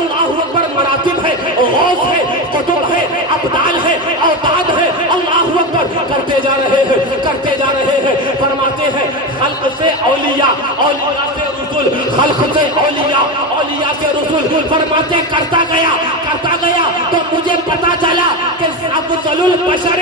اللہ اکبر مراتب ہے، غوث ہے، قطب ہے، ابدال ہے، اوتاد ہے، اللہ اکبر کرتے جا رہے ہیں، کرتے جا رہے ہیں۔ فرماتے ہیں خلق سے اولیاء، اولیاء سے رسول، خلق سے اولیاء، اولیاء سے رسول۔ فرماتے کرتا گیا تو مجھے پتا چلا کہ افضل البشر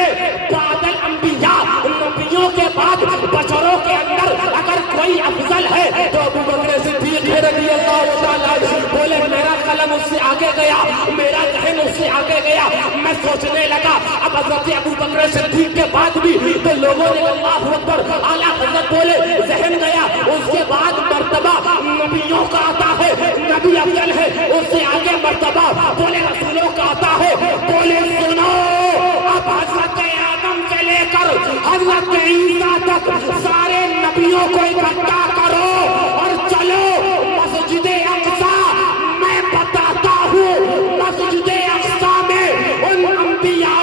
بعد الانبیاء، نبیوں کے بعد بشروں کے اندر اگر کوئی افضل ہے تو ابو بکر صدیق رضی اللہ تعالیٰ بولے میرا قلم اس سے آگے گیا، میرا ذہن اس سے آگے گیا۔ میں سوچنے لگا اب حضرت ابو بکر صدیق کے بعد بھی تو لوگوں نے اللہ اکبر اعلیٰ حضرت بولے، ذہن گیا۔ اس کے بعد مرتبہ نبیوں کا آتا ہے، نبی افضل ہے، اس سے آگے مرتبہ بولے رسولوں کا آتا ہے۔ بولے سنو اب حضرت آدم سے لے کر حضرت عیسیٰ تک سارے نبیوں کو اکٹھا کرو اور چلو مسجد اقصی۔ میں بتاتا ہوں مسجد اقصی میں ان انبیاء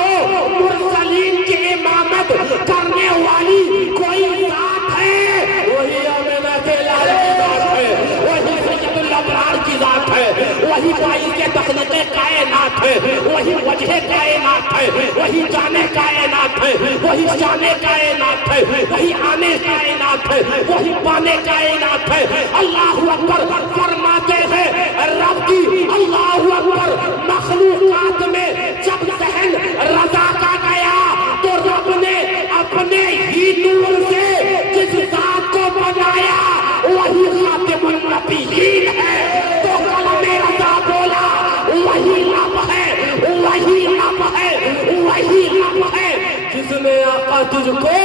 مرسلین کی امامت کرنے والی کوئی ذات ہے، وہی آمنہ کے لال کی ذات ہے، وہی سید الابرار کی ذات ہے، وہی باعث کے تخلیق کائنات ہے، وہی وجہ کائنات ہے، وہی جانے کائنات ہے، وہی جانے کائنات ہے، وہی آنے کائنات ہے، وہی پانے کائنات ہے۔ اللہ اکبر فرماتے ہیں رب کی اللہ اکبر مخلوقات میں جب ذہن رضا کا گیا تو رب نے اپنے ہی نور سے جس ذات کو بنایا وہی خاتم النبیین ہے، تو کلمہ رضا بولا وہی رب ہے، وہی رب ہے، وہی رب ہے جس نے آقا تجھ کو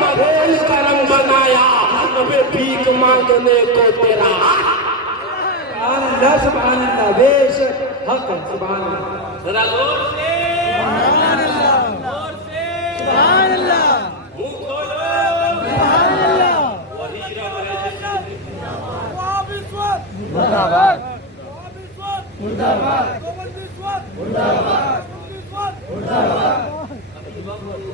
مقبول کرم بنایا، ہمیں بھیک مانگنے کو تیرا سبحان اللہ، سبحان اللہ، بے شک حق ہے، سبحان اللہ، ذرا زور سے سبحان اللہ، زور سے سبحان اللہ، منہ کھولو، سبحان اللہ، وہی رب ہے جس نے مرد آباد، مرد آباد، مرد آباد، مرد آباد۔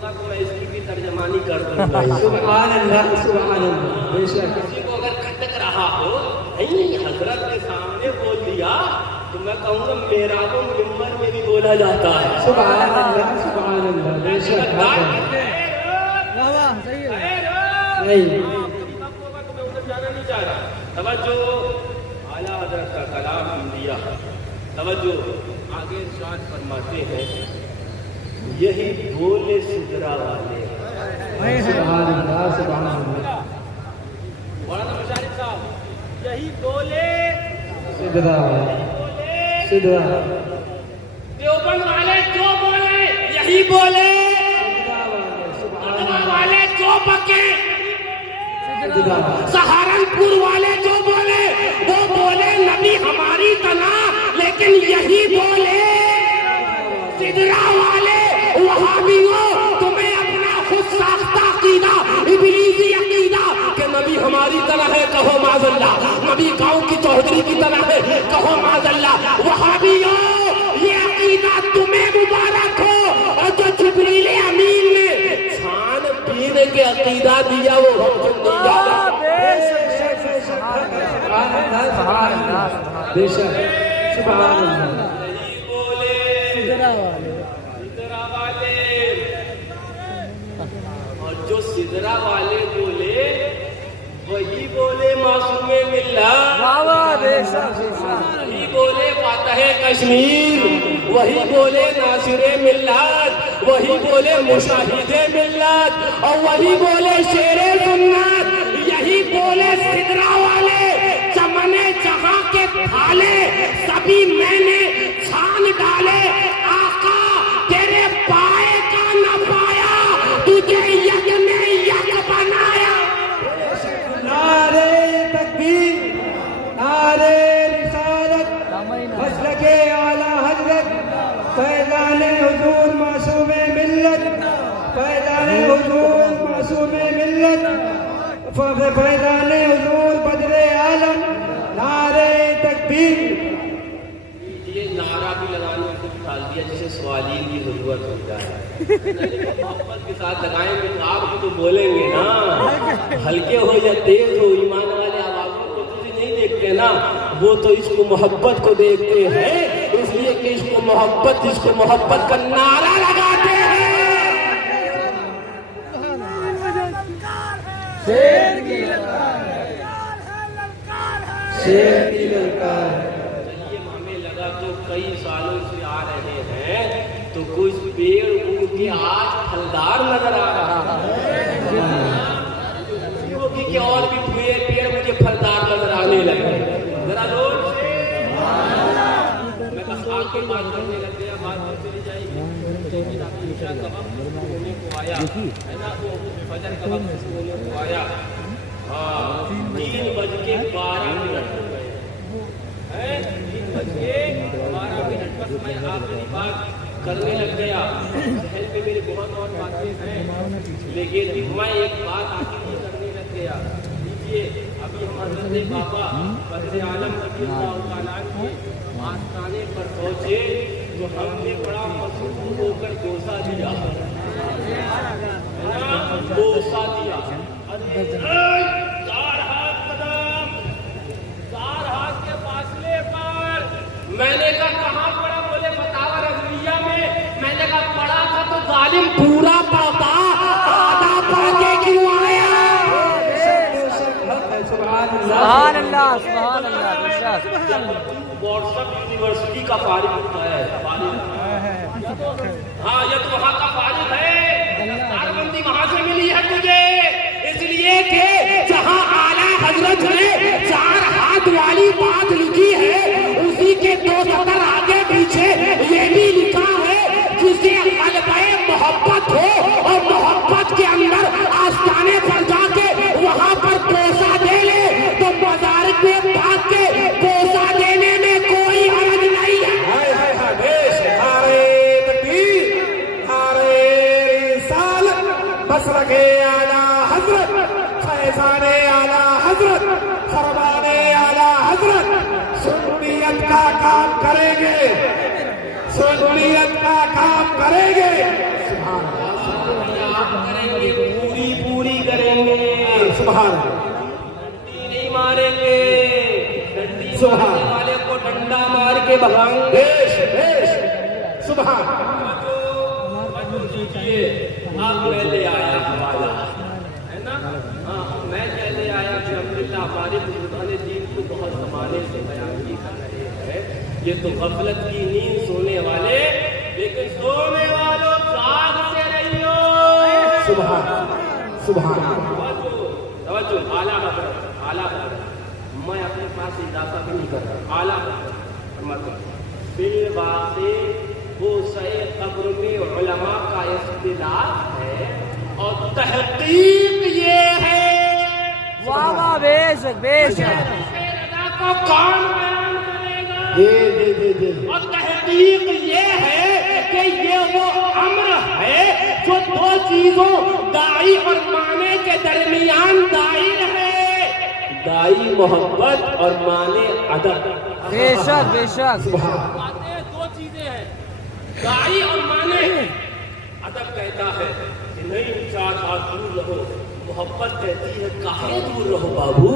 کو میں اس کی بھی ترجمانی کر دوں گا۔ سبحان اللہ، سبحان اللہ، بے شک۔ کسی کو اگر کھٹک رہا ہو نہیں حضرت کے سامنے بول دیا تو میں کہوں گا میرا تو ممبر میں بھی بولا جاتا ہے۔ سبحان اللہ، سبحان اللہ، بے شک حق ہے، واہ واہ، صحیح ہے۔ نہیں میں ادھر جانا نہیں چاہ رہا۔ توجہ اعلیٰ حضرت کا کلام دیا، توجہ آگے ارشاد فرماتے ہیں یہی بولے سدرا والے۔ سبحان اللہ، سبحان اللہ، مولانا مشارف صاحب یہی بولے سدرا سدرا دیوبند والے جو بولے یہی بولے، ادوا والے جو بکے، سہارنپور والے جو بولے وہ بولے نبی ہماری طرح، لیکن یہی بولے سدرا والے وہابیوں تمہیں اپنا خود ساختہ عقیدہ ابلیسی عقیدہ کہ نبی ہماری طرح ہے کہو معاذ اللہ، نبی گاؤں کی چوہدری کی طرح ہے کہو معاذ اللہ۔ وہابیوں یہ عقیدہ تمہیں مبارک ہو، اور جو جبریل امین نے چھان پین کے عقیدہ دیا وہ ہم کو نہیں جاتا۔ سبحان اللہ، سبحان اللہ، بے شک سبحان اللہ، یہی بولے سدرا والے، سدرا والے، اور جو سدرا والے بولے وہی بولے معصوم ملت، واہ واہ، بے شک، وہی بولے فاتح کشمیر، وہی بولے ناصر ملت، وہی بولے مشاہد ملت، اور وہی بولے شیر سنت، یہی بولے سدرا والے چمن جہاں کے تھالے سبھی میں نے چھان ڈالے، آقا تیرے پائے کا نہ پایا تجھے یک نے یک بنایا۔ نعرے تکبیر، نعرے رسالت، مسلک اعلیٰ حضرت، فیضان حضور معصوم ملت، فیضان حضور معصوم ملت، فیضان حضور بدر عالم، نعرے تکبیر۔ یہ نعرہ بھی لگانے کو ڈال دیا جسے سوالین کی ضرورت ہو جائے، محبت کے ساتھ لگائیں گے تو آپ تو بولیں گے نا، ہلکے ہو یا تیز ہو ایمان والے آوازوں کو تجھے نہیں دیکھتے نا، وہ تو عشق و محبت کو دیکھتے ہیں، اس لیے کہ عشق و محبت کا نعرہ لگاتے ہیں۔ شیر کی للکار ہے، شیر کی للکار ہے۔ یہ ہمیں لگا تو کئی سالوں سے آ رہے ہیں تو کچھ پیڑ ان کے آج پھلدار نظر آ رہا ہے، کہ اور بھی پیڑ مجھے پھلدار نظر آنے لگے۔ ذرا لوگ میں بس آپ کی بات کرنے لگ گیا، بات پر چلی جائے گی۔ عشاء کا وقت ہونے کو آیا ہے نا، وہ فجر کا وقت ہونے کو آیا، 3:12 ہو گئے، 3:12 پر میں آخری بات کرنے لگ گیا۔ ذہن پہ میری بہت اور باتیں ہیں، لیکن میں ایک بات آخری کرنے لگ گیا۔ دیکھیے ابھی ہم حضرت بابا فضل عالم رضی اللہ تعالیٰ کے آستانے پر پہنچے تو ہم نے بڑا مسرور ہو کر بوسہ دیا، بوسہ دیا۔ 4 ہاتھ قدم، 4 ہاتھ کے فاصلے پر۔ میں نے کہا کہاں پڑا؟ بولے فتاوی رضویہ میں نے کہا پڑھا تھا تو ظالم پورا پڑھتا، آدھا پڑھ کے کیوں آیا؟ سبحان اللہ، سبحان اللہ۔ واٹس ایپ یونیورسٹی کا فارغ ہوتا ہے، ہاں یہ تو وہاں کا فارغ ہے، دستار بندی وہاں سے ملی ہے تجھے، اس لیے کہ جہاں اعلیٰ حضرت نے 4 ہاتھ والی بات لکھی ہے، اسی کے 2 سطر آگے پیچھے یہ بھی لکھا ہے جسے قلبِ محبت ہو اور محبت کے اندر آستانے پر جا کے وہاں پر بوسہ دے لے تو مزارک میں بھاگ کے بوسہ دینے میں کوئی حرج نہیں ہے۔ نعرے تکبیر، نعرے رسالت، مسلک اعلیٰ حضرت، فیضان اعلیٰ حضرت، فرمان اعلیٰ حضرت، سنیت کا کام کریں گے، سنیت کا کام کریں گے، پوری کریں گے، سبحان اللہ، ڈنڈی نہیں ماریں گے، ڈنڈی مارنے والے کو ڈنڈا مار کے بھگائیں گے، سبحان اللہ۔ آپ میں لے آیا حوالہ ہے نا، ہاں میں کیا لے آیا کہ الحمدللہ ہمارے بزرگان دین کو بہت زمانے سے بیان بھی کر رہے ہیں، یہ تو غفلت کی نیند سونے والے، لیکن سونے والوں جاگ سے رہیو، سبحان توجہ، اعلیٰ حضرت، اعلیٰ حضرت، میں اپنے پاس اضافہ بھی نہیں کر رہا، اعلیٰ حضرت بالواقع بوسہ قبر میں علماء کا اختلاف ہے اور تحقیق یہ ہے، واہ واہ، بے شک بے شک، کو کون بیان کرے گا؟ اور تحقیق یہ ہے کہ یہ وہ امر ہے جو 2 چیزوں داعی اور مانے کے درمیان دائر ہے، داعی محبت اور مانے ادب، بے شک بے شک۔ 2 چیزیں ہیں، داعی اور مانے۔ ادب کہتا ہے کہ نہیں 4 ہاتھ دور رہو، محبت کہتی ہے کاہے دور رہو بابو،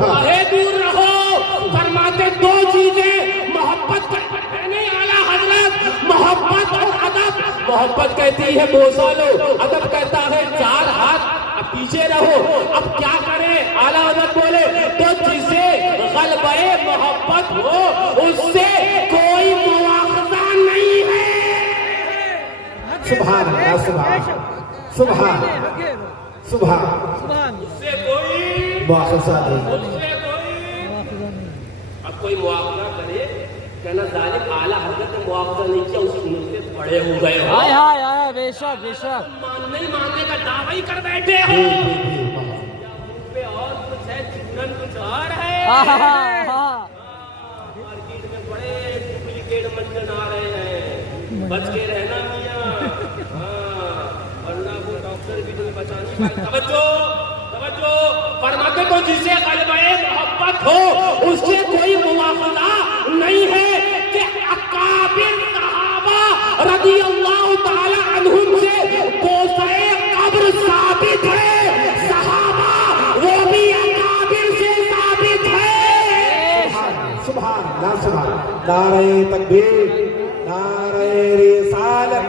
کاہے دور رہو، فرماتے 2 چیزیں محبت ہے نہیں اعلیٰ حضرت، محبت اور ادب، محبت کہتی ہے بوسہ لو، ادب کہتا ہے 4 ہاتھ اب پیچھے رہو۔ اب کیا کریں؟ اعلیٰ حضرت بولے تو جسے غلبہ محبت ہو اس سے کوئی مواخذہ نہیں ہے، سبحان اللہ، سبحان سبحان، اس سے کوئی مواخذہ نہیں، اس سے کوئی، اب کوئی مواخذہ کرے کہنا ظالم اعلیٰ حضرت نے مواخذہ نہیں کیا، اس سے بڑے ہو گئے ہو، ہائے ہائے ہائے، بے شک بے شک، نہیں ماننے کا دعوی کر بیٹھے ہو، پہ اور کچھ ہے، چکن کچھ اور ہے، مارکیٹ میں بڑے ڈپلیکیٹ منجن آ رہے ہیں، بچ کے رہنا میاں، ورنہ وہ ڈاکٹر بھی تمہیں بچا نہیں پائے۔ توجہ فرماتے تو جسے غلبہ محبت ہو اس سے کوئی مواخذہ نہیں ہے کہ اکابر صحابہ رضی اللہ تعالی عنہم سے بوسہ قبر ثابت ہے، صحابہ وہ بھی اکابر سے ثابت ہے، اللہ سبحان نعرہ تکبیر نعرہ رسالت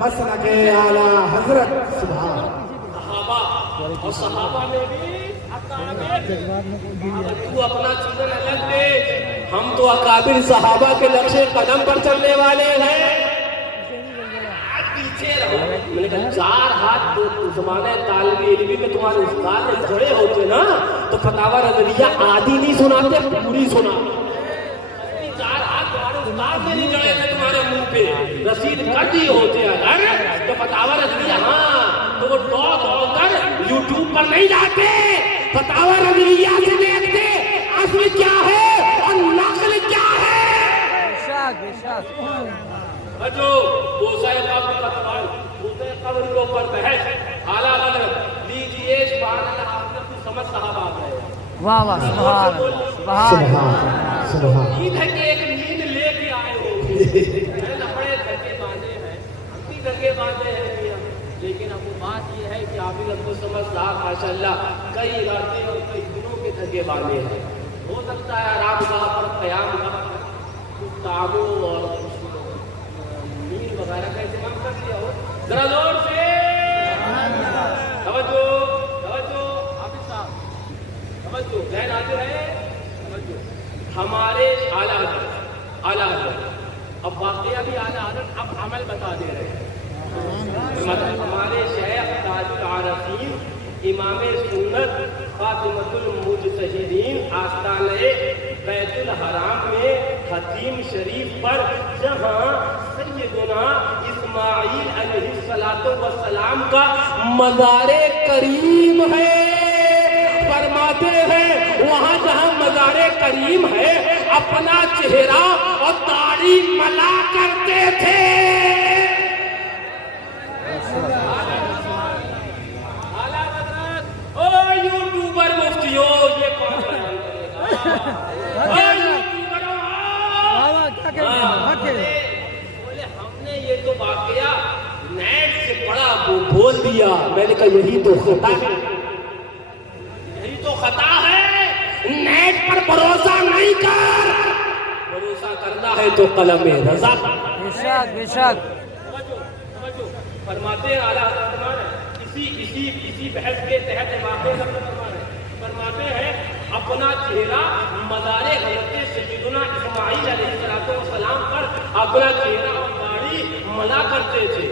مسلک اعلی حضرت سبحان صحابہ اور صحابہ میں بھی تو اپنا چیزن الگ دے، ہم تو اکابر صحابہ کے نقش قدم پر چلنے والے ہیں. پیچھے رہو. میں نے کہا 4 ہاتھ تو زمانہ طالب علمی میں تمہارے استاد میں کھڑے ہوتے نا تو فتاوی رضویہ آدھی نہیں سناتے، پوری سنا. 4 ہاتھ تمہارے استاد میں نہیں جڑے تھے تمہارے منہ پہ رسید کر دی ہوتے اگر تو فتاوی رضویہ ہاں تو وہ دوڑ کر یوٹیوب پر نہیں جاتے، فتاوی رضویہ سے دیکھتے اصل کیا ہے اور نقل کیا ہے. بے شک جو بوسائے قبر کا سوال، بوسائے قبر کے اوپر بحث اعلیٰ حضرت لیجیے سبحان اللہ حضرت کی سمجھ صاحب آ گئے. واہ واہ سبحان اللہ سبحان نیند ہے کہ ایک نیند لے کے آئے ہو بڑے دھکے باندھے ہیں، ہم بھی دھکے باندھے ہیں لیکن اب بات یہ ہے کہ آپ لوگ کو سمجھ صاحب ماشاء اللہ کئی راتیں اور کئی دنوں کے دھکے باندھے ہیں. ہو سکتا ہے رات گاہ پر قیام گاہ کچھ کاموں اور وغیرہ کا اہتمام کر دیا ہو. ذرا زور سے توجہ توجہ حافظ صاحب توجہ ذہن آتے ہیں توجہ. ہمارے اعلیٰ حضرت اب واقعہ بھی اعلیٰ حضرت اب عمل بتا دے رہے ہیں. ہمارے شیخ تاج العارفین امام سنت فاطمۃ المجتہدین آستانہ بیت الحرام میں حتیم شریف پر جہاں سیدنا اسماعیل علیہ السلام کا مزار کریم ہے، فرماتے ہیں وہاں جہاں مزار کریم ہے اپنا چہرہ اور داڑھی ملا کرتے تھے. یوٹیوبر مفتیو یہ کون بیان کرے گا؟ بولے ہم نے یہ تو واقعہ نیٹ سے پڑھا وہ بول دیا. میں نے کہا یہی تو خطا ہے، یہی تو خطا ہے. نیٹ پر بھروسہ نہیں کر، بھروسہ کرنا ہے تو قلم رضا. بے شک فرماتے ہیں اعلیٰ حضرت اسی بحث کے تحت فرماتے ہیں اپنا چہرہ مزار حضرت سیدنا اسماعیل علیہ السلام پر اپنا چہرہ اور داڑھی ملا کرتے تھے.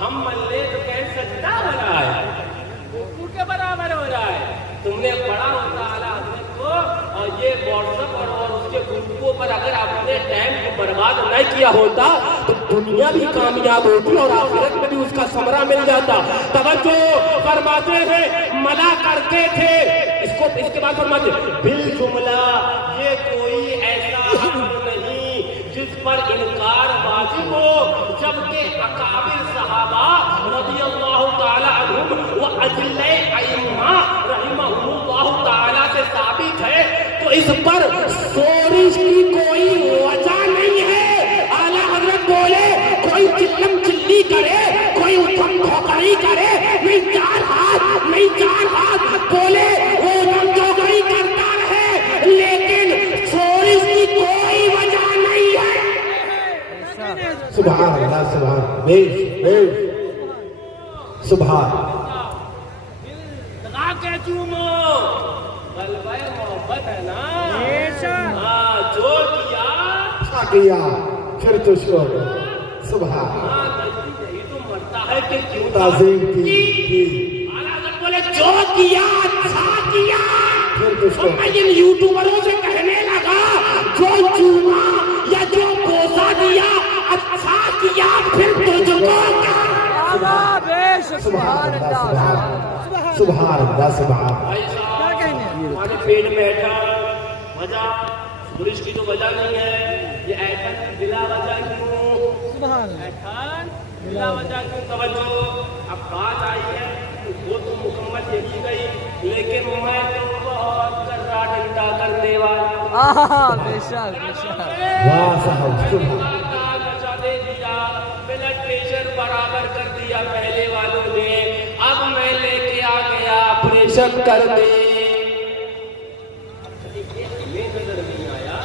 ہم ملے تو کہیں سجدہ ہو رہا ہے، رکوع کے برابر ہو رہا ہے. تم نے پڑھا ہوتا اعلیٰ حضرت کو اور یہ واٹس ایپ اور اس کے گروپوں پر اگر اپنے ٹائم کو برباد نہ کیا ہوتا تو دنیا بھی کامیاب ہوتی اور آخرت میں بھی اس کا ثمرہ مل جاتا. توجہ فرماتے ہیں ملا کرتے تھے. اس کے بعد فرماتے بالجملہ یہ کوئی ایسا امر نہیں جس پر انکار واجب ہو، جبکہ اکابر صحابہ رضی اللہ تعالی عنہم و اجلہ ائمہ رحمہم اللہ تعالی سے ثابت ہے تو اس پر شورش کی کوئی وجہ نہیں ہے. اعلیٰ حضرت بولے کوئی چلم چلی کرے، کوئی اتم دھوکڑی کرے، نہیں 4 ہاتھ بولے وہ اتم دھوکڑی کرتا رہے لیکن شورش کی کوئی وجہ نہیں ہے. سبحان اللہ سبحان سبحان لگا کے چومو غلبہ محبت ہے نا. جو کیا پھر تو شکر سبحان یہی تو مرتا ہے کہ کیوں تعظیم کی بولے جو کیا اچھا کیا. پھر تو شکر. میں ان یوٹیوبروں سے کہنے لگا جو چوما یا جو بوسا دیا اچھا کیا پھر تجھ کو کیا. سبحان اللہ سبحان ہمارے پیٹ میں ایٹھا وجہ برش کی تو وجہ نہیں ہے. یہ ایٹھن بلا وجہ کیوں؟ ایٹھن بلا وجہ کیوں؟ توجہ اب بات آئی ہے وہ تو مکمل دیکھی گئی لیکن میں تو بہت کرا ڈنڈا کرنے والا. بے شک واہ صاحب دے دیا، بلڈ پریشر برابر کر دیا پہلے والوں نے. اب میں لے کے آ گیا آپریشن کر دے. نظر نہیں آیا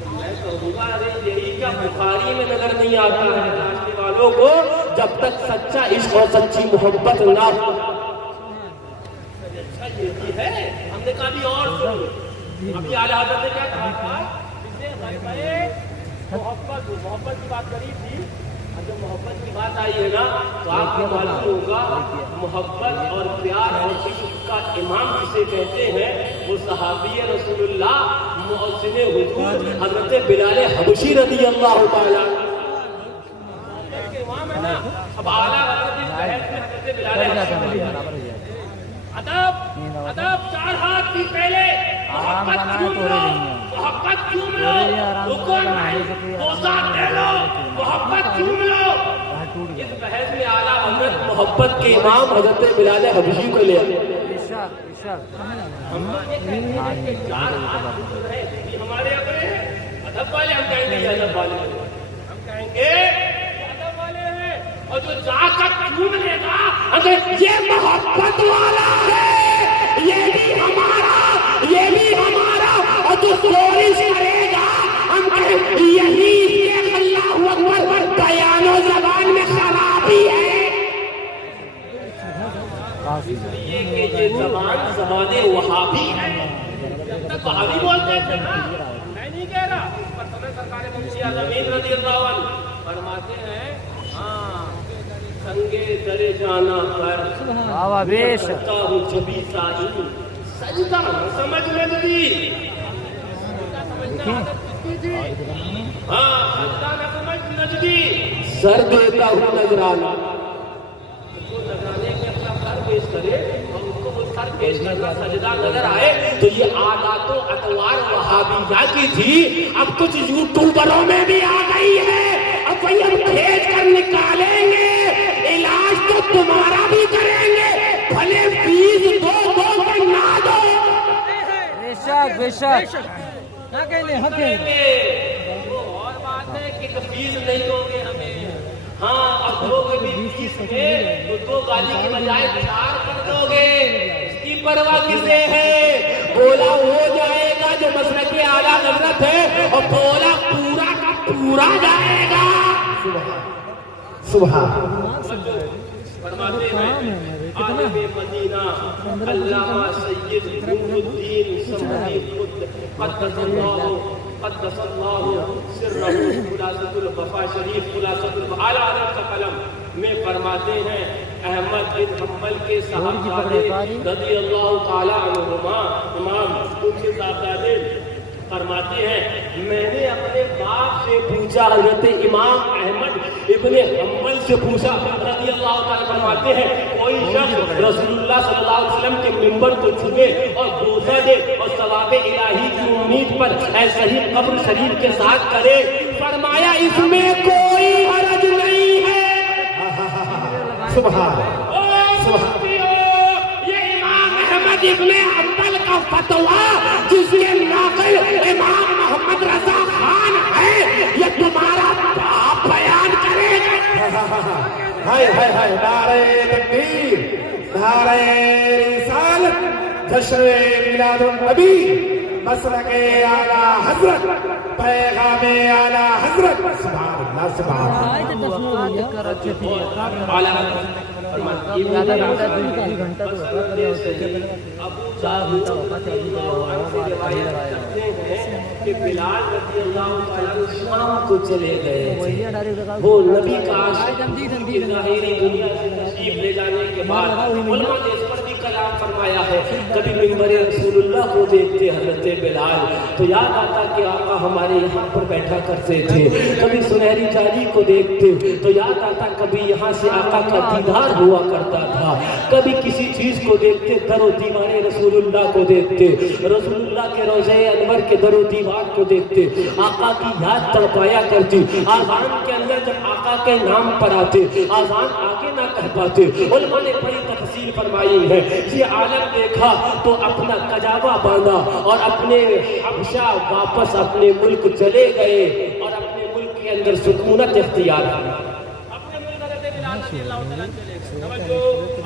تو میں کہوں ارے یہی کیا بخاری میں نظر نہیں آتا ہے ناچنے والوں کو جب تک سچا عشق اور سچی محبت نہ ہو. اچھا یہی ہے ہم نے کہا بھی اور سنو. ابھی اعلیٰ حضرت نے کیا کہا تھا محبت کی بات کری تھی. جب محبت کی بات آئی ہے نا تو آپ کو معلوم ہوگا محبت اور پیار اور عشق کا امام جسے کہتے ہیں وہ صحابی رسول اللہ محسن حضور حضرت بلال حبشی رضی اللہ تعالیٰ کے امام ہے نا. اب اعلیٰ حضرت اس بحث میں حضرت بلال حبشی ادب 4 ہاتھ کی پہلے محبت کیوں لو رکو نہیں بوسہ دے لو محبت کیوں لو. اس بحث میں اعلیٰ حضرت محبت کے امام حضرت بلال حبشی کو لے آئے. ہمارے اپنے ادب والے ہم کہیں گے ادب والے ہم کہیں گے ادب والے ہیں اور جو جا کر چوم لے گا اگر یہ محبت والا ہے یہ بھی ہمارا اور جو چوری کرے گا ہم کہیں یہی اللہ اکبر بیان و زبان میں خرابی ہے. یہ زبان وہابی ہے. جب تک وہابی بولتے تھے نا میں نہیں کہہ رہا پر سمے سرکار منشی عالمین رضی اللہ عنہ فرماتے ہیں سنگے درے جانا پر سجدہ ہوں جبی سائی سجدہ سمجھ نجدی سجدہ نہ سمجھ نجدی سر دیتا ہوں نظرانہ نظرانے میں اپنا سر پیش کرے اور ان کو وہ سر پیش کرنا سجدہ نظر آئے تو یہ عادات و اطوار وہابیہ کی تھی. اب کچھ یوٹیوبروں میں بھی آ گئی ہے. اب وہی ہم کھینچ کر نکالیں گے علاج تو تمہارا بھی کریں گے بھلے فیس دو کہ نہ دو. بے شک اور بات ہے کہ فیس نہیں دو گے ہمیں. ہاں اب دو گے بھی فیس میں تو 2 گالی کی بجائے 4 کر دو گے. اس کی پرواہ کسے ہے؟ بولا ہو جائے گا جو مسلک اعلیٰ حضرت ہے اور بولا پورا کا پورا جائے گا. سبحان فرماتے ہیں عالم مدینہ علامہ سید نور الدین سمدی قدس اللہ سرہ خلاصۃ الوفا شریف خلاصۃ اعلیٰ حضرت کا قلم میں فرماتے ہیں احمد بن حنبل کے صاحبزادے رضی اللہ تعالیٰ عنہما امام ان کے صاحبزادے فرماتے ہیں میں نے اپنے باپ سے پوچھا حضرت امام احمد ابن حنبل سے پوچھا رضی اللہ تعالیٰ فرماتے ہیں کوئی شخص رسول اللہ صلی اللہ علیہ وسلم کے منبر کو چھوئے اور بوسہ دے اور ثواب الہی کی امید پر ایسا ہی قبر شریف کے ساتھ کرے فرمایا اس میں کوئی حرج نہیں ہے. سبحان یہ امام احمد ابن حنبل کا فتویٰ جس کے ناقل امام محمد رضا خان ہے یہ تمہارا باپ بیان کرے گا. ہائے ہائے ہائے نعرہ تکبیر نعرہ رسالت جشن میلاد النبی مسلک اعلیٰ حضرت پیغام اعلیٰ حضرت. سبحان اللہ سبحان اللہ. کہ بلال رضی اللہ تعالیٰ شام کو چلے گئے وہ نبی کا عاشق کی ظاہری دنیا سے تشریف لے جانے کے بعد علماء نے اس پر بھی کلام فرمایا ہے. کبھی منبر رسول اللہ کو دیکھتے حضرت بلال تو یاد آتا کہ آقا ہمارے یہاں پر بیٹھا کرتے تھے. کبھی سنہری جالی کو دیکھتے تو یاد آتا کبھی یہاں سے آقا کا دیدار ہوا کرتا تھا. کبھی کسی چیز کو دیکھتے در و دیوار رسول اللہ کو دیکھتے رسول اللہ کے روضہ انور کے در و دیوار کو دیکھتے آقا کی یاد تڑپایا کرتی. آذان کے اندر جب آقا کے نام پر آتے آذان آگے نہ کہہ پاتے. علماء نے بڑی تفصیل فرمائی ہے. یہ عالم دیکھا تو اپنا کجاوا باندھا اور اپنے حبشہ واپس اپنے ملک چلے گئے اور اپنے ملک کے اندر سکونت اختیار کی. اپنے ملک حضرت بلال رضی اللہ تعالیٰ چلے گئے. توجہ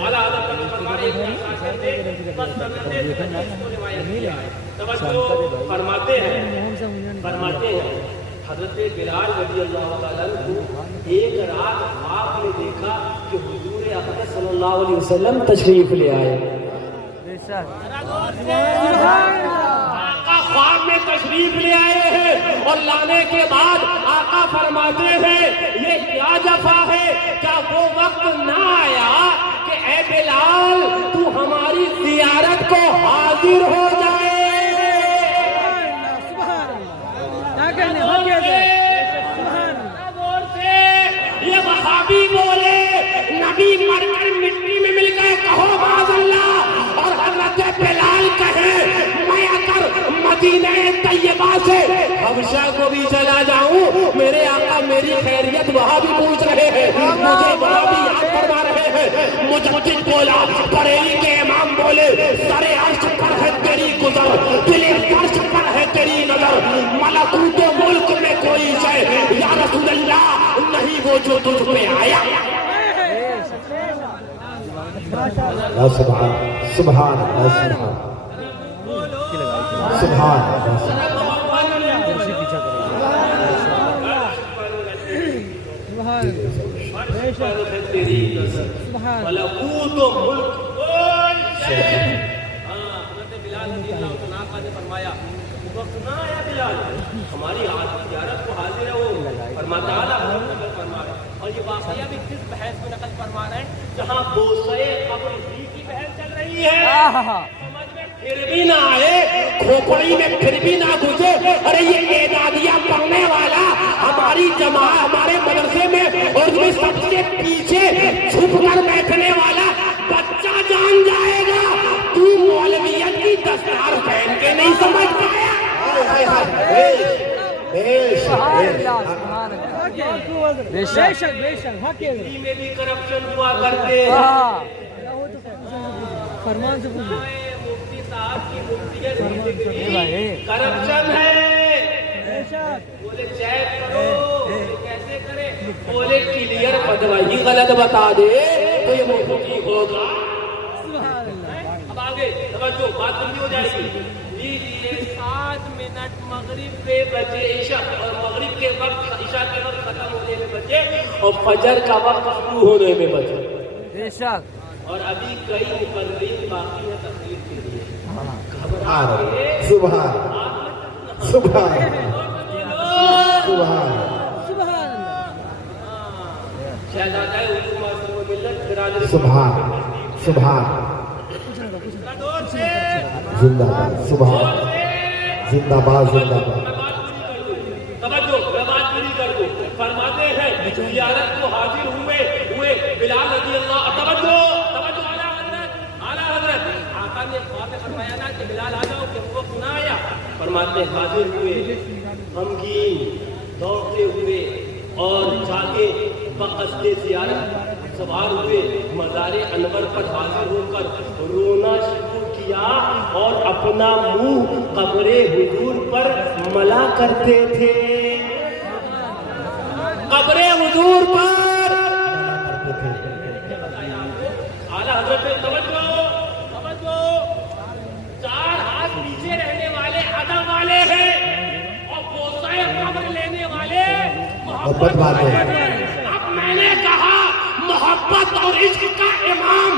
اعلیٰ حضرت کا فرمانے کا توجہ فرماتے ہیں حضرت بلال رضی اللہ تعالیٰ عنہ ایک رات خواب میں دیکھا کہ حضور اقدس صلی اللہ علیہ وسلم تشریف لے آئے. آقا خواب میں تشریف لے آئے ہیں اور لانے کے بعد آقا فرماتے ہیں یہ کیا جفا ہے, کیا وہ وقت نہ آیا کہ اے بلال تو ہماری زیارت کو حاضر ہو جائے. یہ وہابی بولے نبی مر کر مٹی میں مل گئے کہو معاذ اللہ, اور حضرت بلال کہے میں اگر مدینہ طیبہ سے حبشہ کو بھی چلا جاؤں میرے آقا میری خیریت وہاں بھی پوچھ رہے ہیں, مجھے وہاں بھی یاد فرما رہے ہیں. مجدد بولا, بریلی کے امام بولے سر عرش پر ہے تیری گزر, دل فرش پر ہے تیری نظر, ملکوت و ملک میں کوئی شے یا رسول اللہ نہیں وہ جو تجھ پہ آیا. سبحان سبحان سبحان سبحان ملکوت و ملک کوئی شے. حضرت بلال رضی اللہ عنہ نے فرمایا سنا ہے بلال ہماری زیارت کو حاضر ہے وہ فرماتا ہے فرما رہا. اور یہ واقعہ بھی کس بحث میں نقل فرما رہا ہے جہاں بوسے قبر کی بحث چل رہی ہے, سمجھ میں پھر بھی نہ آئے, کھوپڑی میں پھر بھی نہ گھسے. ارے یہ اعدادیہ پڑھنے والا ہماری جماعت ہمارے مدرسے میں اور میں سب سے پیچھے چھپ کر بیٹھنے والا بچہ جان جائے گا تو مولویت کی دستار پہن کے نہیں سمجھ پایا. میں بھی کرپشن ہوا کرتے فرمان سے مفتی صاحب کی مفتیت کرپشن ہے. بولے چیک کرو کیسے کرے, بولے کلیئر فتوی غلط بتا دے تو یہ مفتی ہوگا. اب آگے توجہ بات بندی ہو جائے گی. لیجیے 7 منٹ مغرب پہ بجے عشاء, اور مغرب کے وقت عشاء کے وقت ختم ہونے میں بچے اور فجر کا وقت شروع ہونے میں بچے. بے شک. اور ابھی کئی مقررین باقی ہیں تقریر کے لیے. سبحان سبحان سبحان شہزادہ علوم و ملت برادری سبحان سبحان زندہ باد سبحان زندہ باد زندہ باد. توجہ میں بات پوری کر دوں. فرماتے ہیں زیارت کو حاضر ہوئے بلال رضی اللہ. توجہ اعلیٰ حضرت آقا نے خواب میں فرمایا نا کہ بلال آ جاؤ کہ وہ سنا آیا. فرماتے حاضر ہوئے غمگین دوڑتے ہوئے اور جا کے بقصد زیارت سوار ہوئے مزار انور پر حاضر ہو کر رونا شروع کیا اور اپنا منہ قبر حضور پر ملا کرتے تھے. قبر حضور پر اعلیٰ حضرت توجہ 4 ہاتھ پیچھے رہنے والے ادب والے ہیں اور بوسہ قبر لینے والے محبت والے ہیں. اب میں نے کہا محبت اور عشق کا امام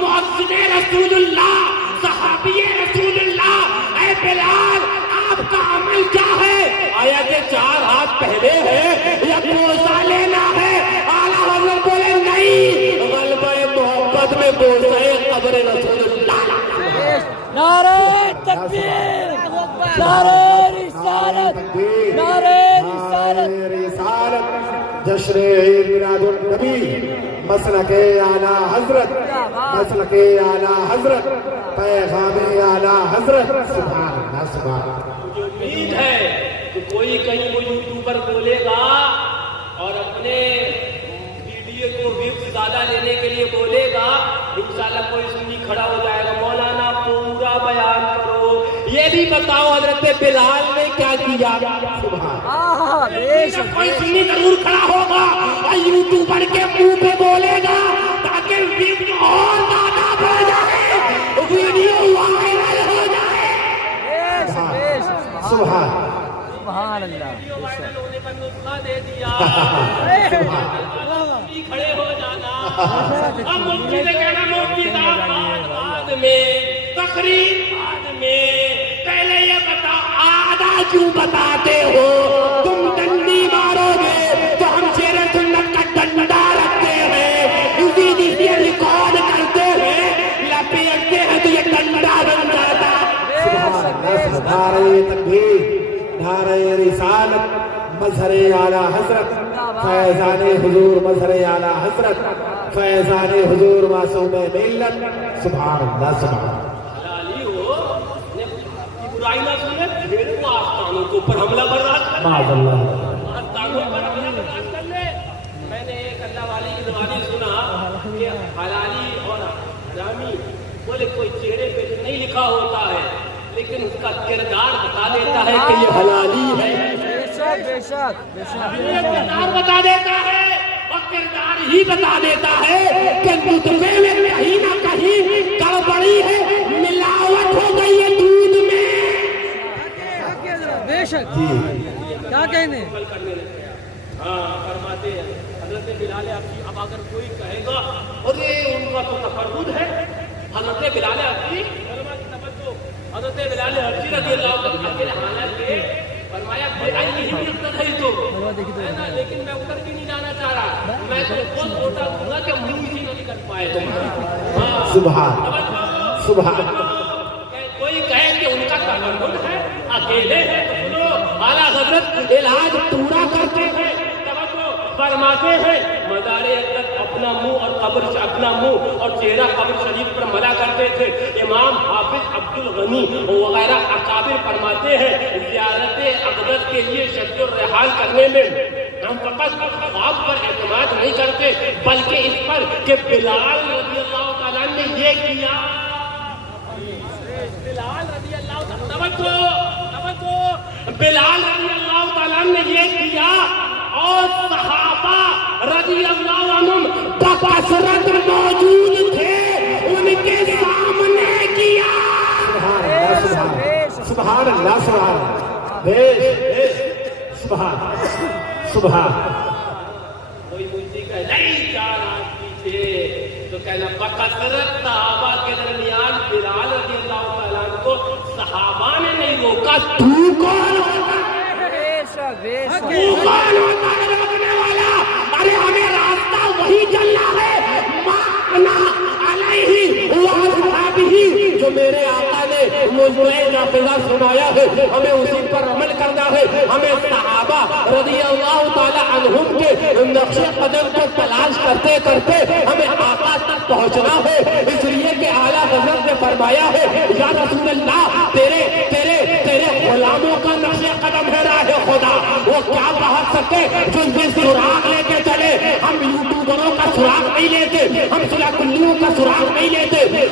مؤذن رسول اللہ صحابی رسول اللہ اے بلال آپ کا عمل کیا ہے؟ آیا کہ 4 ہاتھ پہلے ہیں یا بوسہ لینا ہے؟ اعلیٰ حضرت بولے نہیں, غلبہ محبت میں بوسہ قبر رسول اللہ. نعرہ تکبیر, نعرہ رسالت, نعرہ رسالت. جشن عید میلاد النبی مسلک اعلیٰ حضرت, مسلک اعلیٰ حضرت, پیغام اعلیٰ حضرت. سبحان اللہ سبحان. مجھے امید ہے کہ کوئی کہیں وہ یوٹیوبر بولے گا اور اپنے ویڈیو کو ویوز زیادہ لینے کے لیے بولے گا, انشاءاللہ کوئی سنی کھڑا ہو جائے گا مولانا پورا بیان کرو. یہ بھی بتاؤ حضرت بلال نے کیا کیا. کوئی سنی ضرور کھڑا ہوگا اور یوٹیوبر کے منہ پہ بولے گا تاکہ ویوز اور زیادہ بڑھ جائے, ویڈیو وائرل ہو جائے. سبحان سبحان اللہ. نسخہ دے دیا کھڑے ہو جانا اب مفتی سے کہنا مفتی صاحب بعد میں تقریر بعد میں پہلے یہ بتا آدھا کیوں بتاتے ہو تم ڈنڈی مارو گے تو ہم شیر سنت کا ڈنڈا رکھتے ہیں اسی لیے ریکارڈ کرتے ہیں لپیٹتے ہیں تو یہ ڈنڈا بن جاتا نعرہ تکبیر نعرہ رسالت مظہر اعلیٰ حضرت فیضان حضور مظہر اعلیٰ حضرت فیضان حضور معصوم ملت سبحان اللہ سبحان اللہ حلالی ہو برائی نہ سنے پھر وہ آستانوں کے اوپر حملہ برداشت کر معاذ اللہ آستانوں پر حملہ برداشت کر لے میں نے ایک اللہ والی کی زبانی سنا کہ حلالی اور حرامی بولے کوئی چہرے پہ تو نہیں لکھا ہوتا ہے لیکن اس کا کردار بتا دیتا ہے کہ یہ حلالی ہے کردار بتا دیتا ہے اور کردار ہی بتا دیتا ہے کہ نطفے میں کہیں نہ کہیں گڑبڑی ہے ملاوٹ ہو گئی ہے دودھ میں بے شک کیا کہنے ہاں فرماتے ہیں حضرت بلال حبشی اب اگر کوئی کہے گا ارے ان کا تو تفرد ہے حضرت بلال حبشی حضرت بلال حبشی رضی اللہ عنہ کے حالت کے فرمایا لیکن میں ادھر بھی نہیں جانا چاہ رہا میں تو خود ووٹا دوں گا کہ منہ ہی نہیں کر پائے سبحان سبحان کوئی کہے کہ ان کا تفرد ہے اکیلے ہیں تو سنو اعلیٰ حضرت علاج پورا کرتے ہیں فرماتے ہیں مزار اقدس اپنا منہ اور قبر اپنا منہ اور چہرہ قبر شریف پر ملا کرتے تھے امام حافظ عبد الغنی وغیرہ اکابر فرماتے ہیں زیارت اقدس کے لیے شد الرحال کرنے میں ہم فقط خواب پر اعتماد نہیں کرتے بلکہ اس پر کہ بلال رضی اللہ تعالیٰ نے یہ کیا بلال رضی اللہ بلال رضی اللہ تعالیٰ نے یہ کیا اور صحابہ رضی اللہ عنہم بکثرت موجود تھے ان کے سامنے کیا سبحان اللہ سبحان سبحان سبحان کوئی مجھے کہ نہیں چار آج پیچھے تو کہنا بکثرت صحابہ کے درمیان بلال رضی اللہ تعالیٰ کو صحابہ نے نہیں روکا تو کون ہوتا روکنے والا ارے ہمیں راستہ وہی چلنا ہے جو میرے آقا نے مجھے نافذہ سنایا ہے ہمیں اسی پر عمل کرنا ہے ہمیں صحابہ رضی اللہ تعالی عنہم کے نقش قدم کو تلاش کرتے کرتے ہمیں آقا تک پہنچنا ہے اس لیے کہ اعلیٰ حضرت نے فرمایا ہے یا رسول اللہ تیرے غلاموں کا نقش قدم ہے راہ خدا وہ کیا بہت سکے جو سراغ لے کے چلے ہم یوٹیوبروں کا سراغ نہیں لیتے ہم صلح کلیوں کا سراغ نہیں لیتے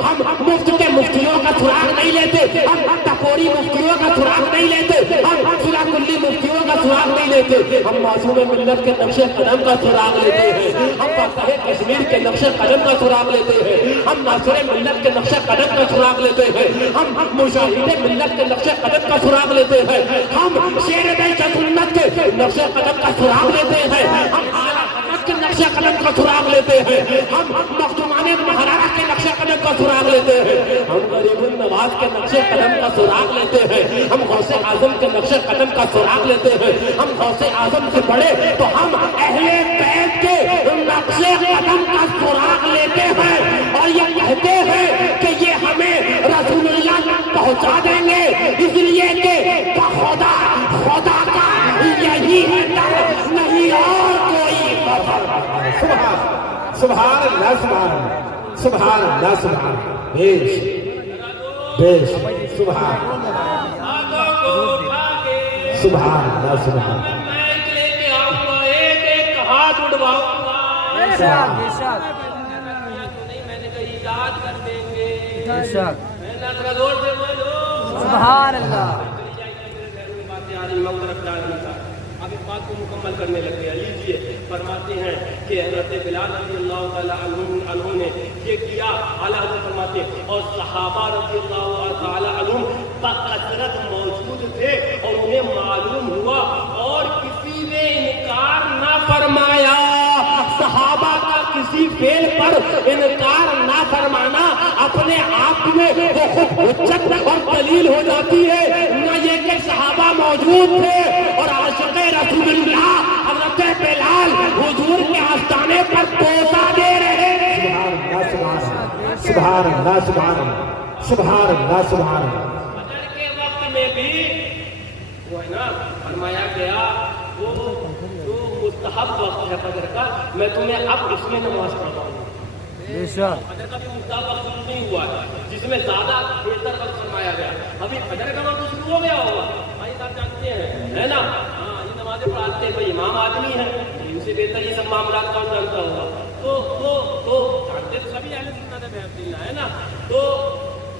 ہم مفت کے مفتیوں کا سراغ نہیں لیتے ہم ٹکوری مفتیوں کا سراغ نہیں لیتے ہم صلح کلی مفتیوں کا سراغ نہیں لیتے ہم معصوم ملت کے نقش قدم کا سراغ لیتے ہیں ہم فاتح کشمیر کے نقش قدم کا سراغ لیتے ہیں ہم ناصر ملت کے نقش قدم کا سراغ لیتے ہیں ہم مجاہد ملت کے نقش قدم کا سراغ لیتے ہیں ہم شیر بیت سنت کے نقش قدم کا سراغ لیتے ہیں ہم اعلیٰ حضرت کے نقش قدم کا سراغ لیتے ہیں ہم مخدومان مہارانا کے نقش قدم کا سراغ لیتے ہیں ہم غریب النواز کے نقش قدم کا سراغ لیتے ہیں ہم غوث اعظم کے نقش قدم کا سراغ لیتے ہیں ہم غوث اعظم سے بڑے تو ہم اہل بیت کے نقش قدم کا سراغ لیتے ہیں اور یہ کہتے ہیں کہ یہ ہمیں رسول اللہ تک پہنچا دیں گے اس لیے کہ خدا کا یہی ہے نہیں اور کوئی سبحان اللہ سبحان سبحان اللہ سبحان بیش بیش سبحان سبحان اللہ سبحان ایک ہاتھ اٹھواؤں گا میں نے کہی یاد کر دیں گے سبحان اللہ اب اس بات کو مکمل کرنے لگ گیا لیجیے فرماتے ہیں کہ حضرت بلال رضی اللہ تعالیٰ عنہ نے یہ کیا اعلیٰ حضرت فرماتے اور صحابہ رضی اللہ تعالیٰ عنہ بکثرت موجود تھے اور انہیں معلوم ہوا اور کسی کسی فعل پر انکار نہ فرمانا اپنے آپ میں وہ خود حجت اور دلیل ہو جاتی ہے، نہ یہ کہ صحابہ موجود تھے اور عاشق رسول اللہ حضرت بلال حضور کے آستانے پر بوسہ دے رہے ہیں۔ سبحان اللہ سبحان اللہ سبحان اللہ سبحان اللہ۔ فجر کے وقت میں بھی وہ ہے نا فرمایا گیا وہ جو مستحب وقت ہے فجر کا، میں تمہیں اب اس میں نماز پڑھاؤں گا۔ فجر کا بھی مستحب وقت شروع نہیں ہوا ہے، جس میں زیادہ بہتر وقت فرمایا گیا۔ ابھی فجر کا وقت شروع ہو گیا ہوگا، بھائی صاحب جانتے ہیں ہے نا، ہاں یہ نمازیں پڑھاتے ہیں، کوئی امام آدمی ہے، ان سے بہتر یہ سب معاملات کون جانتا ہوگا، تو جانتے تو سبھی اہل سنت ہے بہترین ہے نا، تو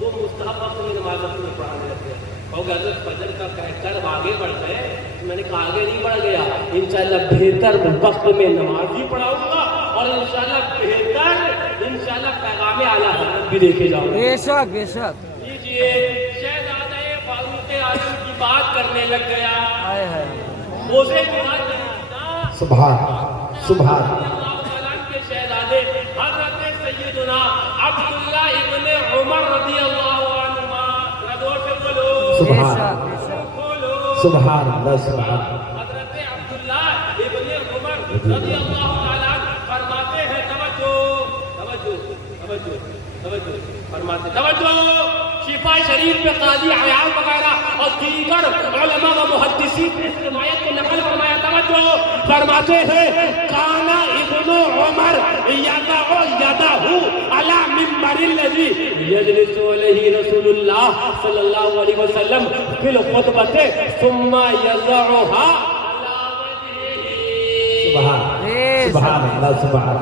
وہ مستحب وقت میں نماز میں پڑھانے لگتے ہیں۔ اور اگر فجر کا کہہ کر آگے بڑھ گئے، میں نے کہا آگے نہیں بڑھ گیا، انشاءاللہ بہتر وقت میں نماز بھی پڑھاؤں گا اور انشاءاللہ بہتر انشاءاللہ پیغام اعلیٰ حضرت بھی دیکھے جاؤں گا۔ بے شک بے شک۔ لیجیے شہزادہ فاروق اعظم کی بات کرنے لگ گیا، ہائے ہائے موزے کی بات کرنا، سبحان سبحان کے شہزادے حضرت سیدنا عبداللہ ابن عمر رضی اللہ عنہما، زور سے بولو سبحان بولو سبحان اللہ سبحان حضرت عبداللہ ابن عمر رضی اللہ تعالیٰ فرماتے ہیں، توجہ توجہ توجہ توجہ فرماتے، توجہ شفا شریف پہ قاضی عیاض وغیرہ اور دیگر علماء و محدثین اس روایت کو نقل فرمایا، توجہ فرماتے ہیں کانا ابن عمر یضع یدہ علی منبر الذی یجلس علیہ رسول اللہ صلی اللہ علیہ وسلم فی الخطبۃ ثم یضعها سبحان سبحان اللہ سبحان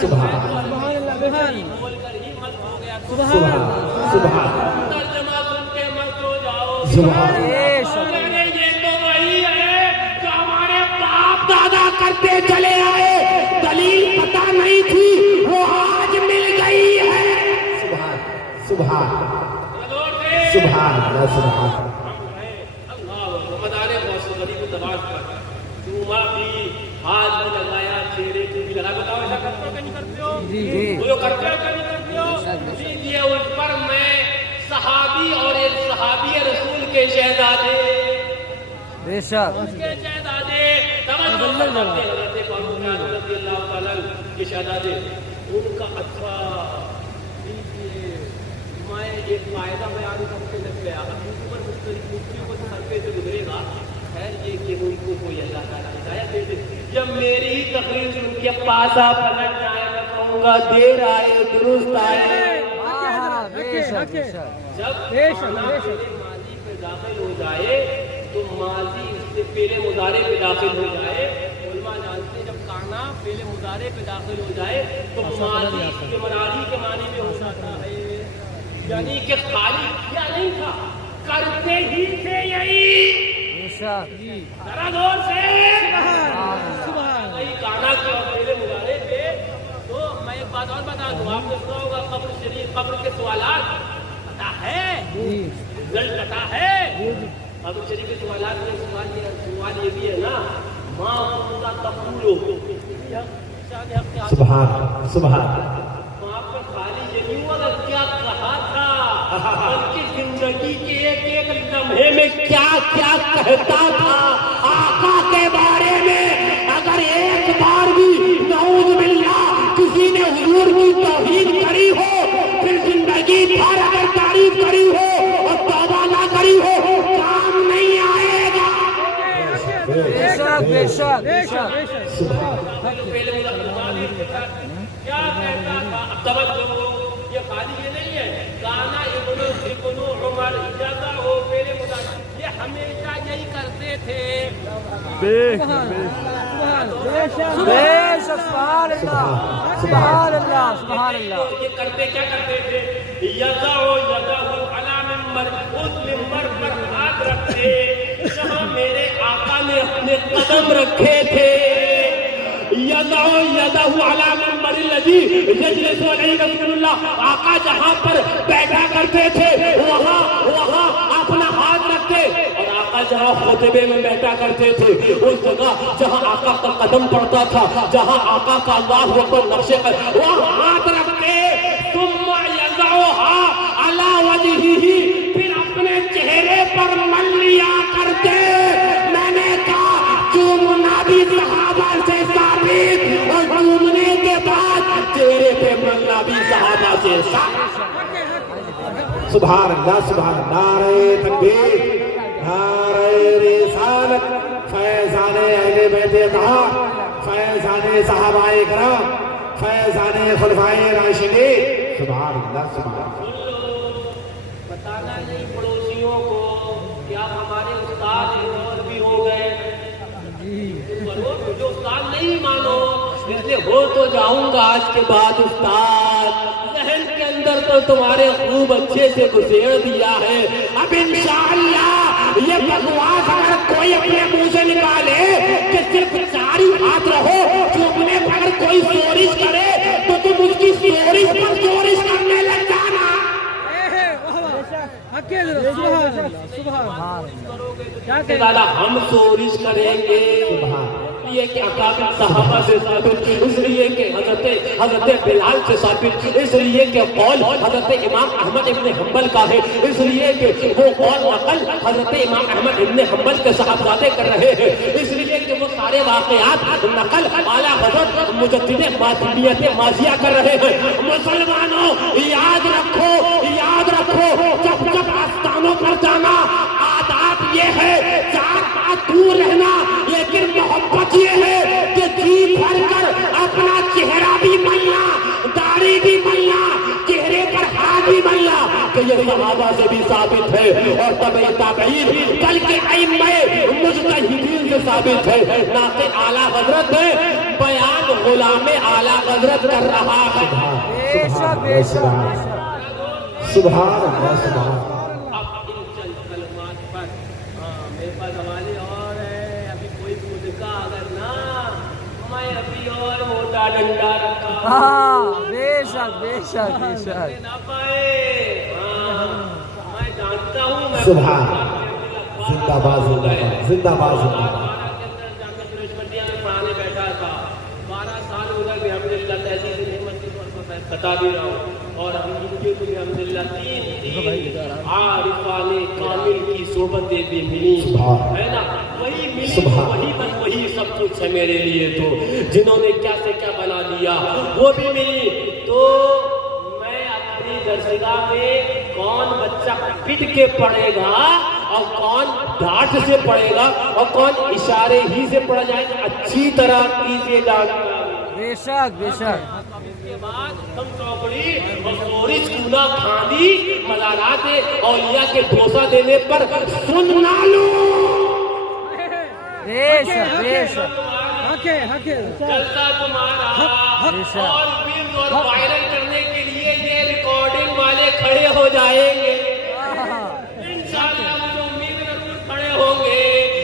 سبحان سبحان سبحان ترجمہ سن کے مت ہو جاؤ، سبحان یہ تو وہی ہے جو ہمارے باپ دادا کرتے چلے آئے، دلیل پتہ نہیں تھی وہ آج مل گئی ہے۔ سبحان سبحان سبحان اللہ سبحان مدارے غوث غنی کو دباش کر چوما بھی ہاتھ میں لگایا، چہرے کو بھی لگا، بتاؤ ایسا کرتے ہو کہ نہیں کرتے ہو؟ جی وہ جو کرتے ہو کہ نہیں کرتے ہو؟ لیجیے اس پر میں صحابی اور ایک صحابی رسول کے شہزادے، بے شک اس کے شہزادے توجہ فرماتے ہیں، حضرت فاروق اعظم رضی اللہ تعالیٰ کے شہزادے، ان کا اچھا لیجیے میں ایک فائدہ بیان کر کے لگ گیا، اب یوٹیوبر مختلف مفتیوں کو سر سے گزرے گا، خیر یہ کہ ان کو کوئی اللہ تعالیٰ ہدایت دے دے، جب میری ہی تقریر سن کے پاسا پلٹ جائے میں کہوں گا دیر آئے درست آئے، بے شک بے شک جب کھانا پہلے ماضی پہ داخل ہو جائے تو ماضی اس سے پہلے مضارع پہ داخل ہو جائے، علماء جانتے ہیں جب کانا پہلے مضارع پہ داخل ہو جائے تو ماضی استمراری کے معنی میں ہو جاتا ہے، یعنی کہ خالی کیا نہیں تھا، کرتے ہی تھے یہی، بے شک ذرا زور سے کانا کیا پہلے مضارع پہ۔ تو میں ایک بات اور بتا دوں، آپ نے سنا ہوگا قبر شریف، قبر کے سوالات پتا ہے، رزلٹ پتا ہے، قبر شریف کے سوالات میں سوال یہ بھی ہے نا، ماں کا تقولو، سبحان سبحان وہاں پر خالی یہ نہیں ہوا کیا کہا تھا، بلکہ زندگی کے ایک ایک لمحے میں کیا کیا کہتا تھا آقا کے بارے میں۔ اگر ایک بار بھی نعوذ باللہ کسی نے حضور کی توہین کری ہو، پھر زندگی بھر اگر تعریف کری ہو اور توبہ نہ کری ہو، کام نہیں آئے گا۔ بے شک بے شک بے شک کیا کہتا تھا؟ اب توجہ، یہ خالی یہ نہیں ہے کانا ابن عمر جاتا ہو میرے مطابق، یہ ہمیشہ یہی کرتے تھے، بے شک سبحان اللہ سبحان اللہ سبحان اللہ۔ یہ کرتے کیا کرتے تھے؟ یضع یدہ علی منبر، اس منبر پر ہاتھ رکھتے جہاں میرے آقا نے اپنے قدم رکھے تھے، یضع یدہ علی منبر الذی یجلس علیہ رسول اللہ، آقا جہاں پر بیٹھا کرتے تھے وہاں اپنا ہاتھ رکھتے، اور آقا آقا جہاں خطبے میں بیٹھا کرتے تھے اس جگہ جہاں آقا کا قدم پڑتا تھا, جہاں آقا کا اللہ اکبر نقشے پر وہ ہاتھ رکھتے, ثم یضعها علی وجہہ, پھر اپنے چہرے پر مل لیا کرتے. میں نے کہا چومنا بھی صحابہ سے ثابت اور چومنے کے بعد چہرے پہ ملنا بھی صحابہ سے ثابت. سبحان اللہ سبحان اللہ. نعرہ تکبیر, نعرہ رسالت, فیضان اہل بیت اطہار, فیضان صحابہ کرام, فیضان خلفائے راشدین. سبحان اللہ سبحان اللہ. بتانا نہیں پڑوسیوں کو کیا ہمارے استاد اور بھی ہو گئے, جو استاد نہیں مانو اس لیے ہو تو جاؤں گا آج کے بعد استاد. ذہن کے اندر تو تمہارے خوب اچھے سے گزیر دیا ہے. اب انشاءاللہ یہ بکواس اگر کوئی اپنے منہ سے نکالے کہ صرف چاری ہاتھ رہو, چومنے پر اگر کوئی سورش کرے تو تم اس کی سورش پر سورش کرنے لگ جانا. دادا ہم سورش کریں گے یہ کہ اکابر صحابہ سے ثابت, اس لیے کہ حضرت بلال سے ثابت, اس لیے کہ قول حضرت امام احمد ابن حنبل کا ہے, اس لیے کہ وہ قول نقل حضرت امام احمد ابن حنبل کے صاحبزادے کر رہے ہیں, اس لیے کہ وہ سارے واقعات نقل اعلیٰ حضرت مجدد ماتمیت ماضیہ کر رہے ہیں. مسلمانوں یاد رکھو جب آستانوں پر جانا آداب یہ ہے, 4 ہاتھ دور رہنا, لیکن محبت یہ ہے کہ جی بھر کر اپنا چہرہ بھی ملنا, داڑھی بھی ملنا, چہرے پر ہاتھ بھی ملنا, کہ یہ صحابہ سے بھی ثابت ہے اور تبع تابعین کل کے ائمہ مجتہدین سے ثابت ہے. ناقے اعلیٰ حضرت ہے, بیان غلام اعلیٰ حضرت کر رہا ہے. سبحان اللہ سبحان. اب ان چند کلمات پر میرے پاس حوالے اور ہے, ابھی کوئی مدعا اگر نہ میں ابھی اور موٹا ڈنڈا رکھا بے شک نہ پائے. میں جانتا ہوں میں سبحان. زندہ باد زندہ باد زندہ باد. پڑھانے بیٹھا تھا, 12 سال ہو گئے الحمدللہ تہذیب نعمت کی بتا بھی رہا ہوں, اور ہم کے لیے الحمدللہ 3 عارفان کامل کی صحبتیں بھی ملی ہے نا, وہی ملی وہی سب کچھ ہے میرے لیے. تو جنہوں نے کیا سے کیا بنا دیا وہ بھی ملی. تو میں اپنی درسگاہ میں کون بچہ پٹ کے پڑھے گا اور کون ڈانٹ سے پڑھے گا اور کون اشارے ہی سے پڑھا جائے گا, اچھی طرح کیجیے جانا. بے شک بعد ہم چوکڑی اور سورج کونا کھاندی مزارات اولیاء کے بھروسہ دینے پر سننا لو. جلسہ تمہارا اور فلم اور وائرل کرنے کے لیے یہ ریکارڈنگ والے کھڑے ہو جائیں گے انشاءاللہ. مجھے امید ضرور کھڑے ہوں گے,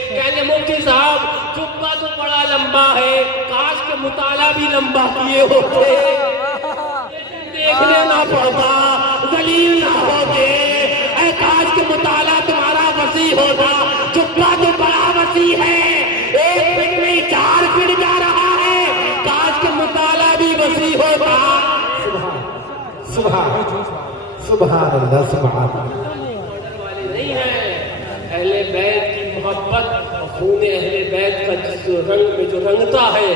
کہیں گے مفتی صاحب جبہ تو بڑا لمبا ہے, کاش کے مطالعہ بھی لمبا کیے ہوتے, دیکھنے نہ پڑتا, ذلیل نہ ہوتے. اے کاش کے مطالعہ تمہارا وسیع ہوتا, جبہ تو بڑا وسیع ہے, 1 فٹ میں 4 فٹ جا رہا ہے, کاش کے مطالعہ بھی وسیع ہوتا. سبحان اللہ سبحان اللہ. نہیں ہے اہل بیت کی محبت, خون اہل بیت کا جس رنگ میں جو رنگتا ہے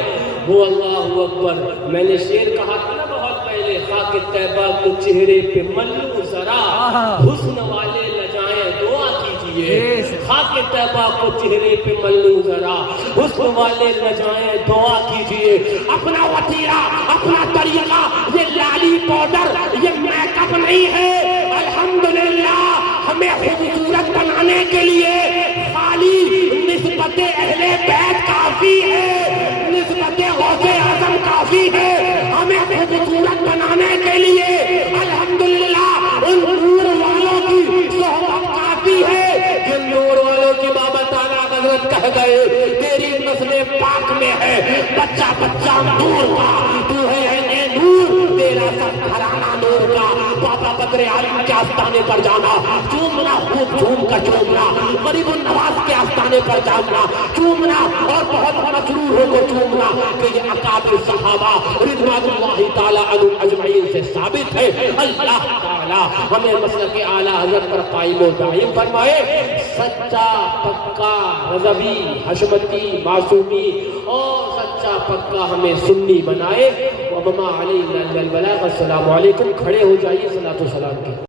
وہ اللہ اکبر. میں نے شعر کہا تھا نا بہت پہلے, خاک طیبہ کو چہرے پہ ملو ذرا, حسن والے لجائیں دعا کیجئے. خاک طیبہ کو چہرے پہ ملو ذرا, حسن والے لجائیں دعا کیجئے. اپنا وطیرہ اپنا طریقہ یہ لالی پاؤڈر یہ میک اپ نہیں ہے. الحمدللہ ہمیں خوبصورت بنانے کے لیے خالی نسبت اہل بیت کافی ہے, نسبت غوث اعظم کافی ہے. ہمیں خوبصورت بنانے کے لیے الحمدللہ ان نور والوں کی صحبت کافی ہے, جن نور والوں کی بابا تعالیٰ حضرت کہہ گئے تیری نسل پاک میں ہے بچہ بچہ نور کا, تو ہے نور, تیرا سب گھرانہ نور کا, پاپا صدر عالم کے آستانے پر جانا، چومنا، خوب جھوم کر چومنا، غریب النواز کے آستانے پر جانا، چومنا اور بہت مسرور ہو کر چومنا، کہ یہ اکابر صحابہ رضوان اللہ تعالیٰ عنہم اجمعین سے ثابت ہے۔ اللہ تعالیٰ ہمیں مسلک اعلیٰ حضرت پر قائم و دائم فرمائے، سچا پکا رضوی حشمتی معصومی اور سچا پکا ہمیں سنی بنائے۔ وما علینا الا البلاغ۔ السلام علیکم، کھڑے ہو جائیے صلاۃ و سلام کے۔